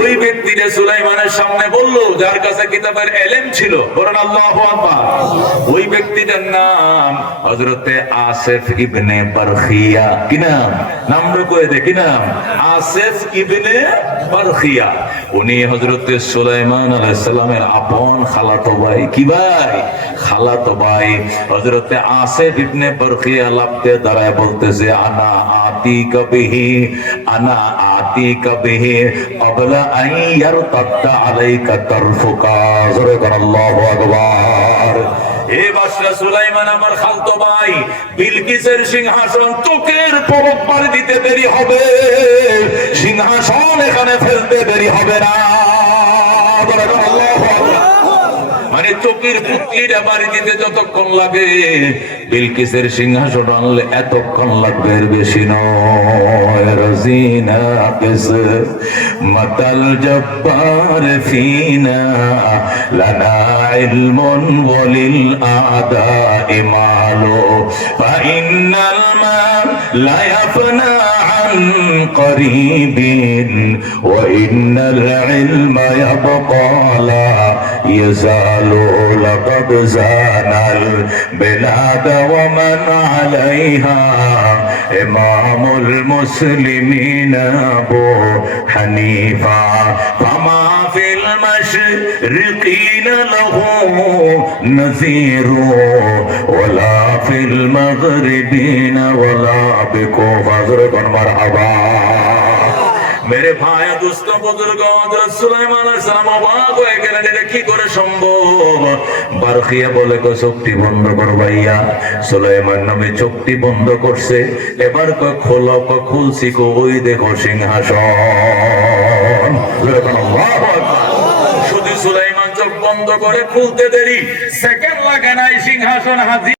ওই ব্যক্তিটা সুলাইমানের সামনে বলল, যার কাছে কিতাবের ইলম ছিল, বলেন আল্লাহু আকবার। ওই ব্যক্তিটার নাম হযরতে আসিফ ইবনে বারখিয়া। কি নাম? নামটা কয়ে দে, কি নাম? আসিফ ইবনে বারখিয়া। উনি হযরতে সুলাইমান আলাইহিস সালামের আপন খালাতো ভাই। কি ভাই? খালাতো ভাই। হযরতে আসিফ ইবনে বারখিয়া লাফতে দাঁড়ায় বলতেছে, আনা আতিকা বিহি, আনা আতিকা বিহি ক্বাবলা আন ইয়ারতাদ্দা আলাইকা তারফুকা। জোরে বল আল্লাহু আকবার। হে বাদশা সুলাইমান, আমার খালতো ভাই, বিলকিসের সিংহাসন চোখের পলক পাড়ি দিতে দেরি হবে, সিংহাসন এখানে ফেলতে দেরি হবে না। জোরে বল আল্লাহু আকবার। মানে চোখের পুতলিটা বাড়ি দিতে যতক্ষণ লাগে, বিলকিসের সিংহাসন আনলে এতক্ষণ লাগবে, এর বেশি নয়। রাজিনা কিস মাতাল জব্বার ফিনা লানা ইলমুন ওয়ালিল আদাই মালু ফা ইন্নাল মাল লা ইয়াফনা আন করিবিন ওয়া ইন্নাল ইলমা ইয়াবকা লা ইয়াজালু লাকাদ জানাল বিলাদ ওয়া মান আলাইহা ইমামুল মুসলিমিন আবু হানিফা ফামা ফিল মাশরিকিন লাহু নাযীরু ওয়ালা ফিল মাগরিবিন ওয়ালা বিকুফা। মারহাবা। মেরে ভাই, দোস্ত, বুজুর্গ, হযরত সুলাইমান আলাইহিস সালাম অবাক হয়ে গেলেন, এটা কি করে সম্ভব? বারখিয়া বলে, চোখটি বন্ধ কর ভাইয়া। সুলাইমান নামে চোখটি বন্ধ করছে। এবার খোলো, খুলছি, ওই দেখো সিংহাসন। শুধু সুলাইমান চোখ বন্ধ করে খুলতে দেরি, সেকেন্ড লাগে নাই, সিংহাসন হাজির।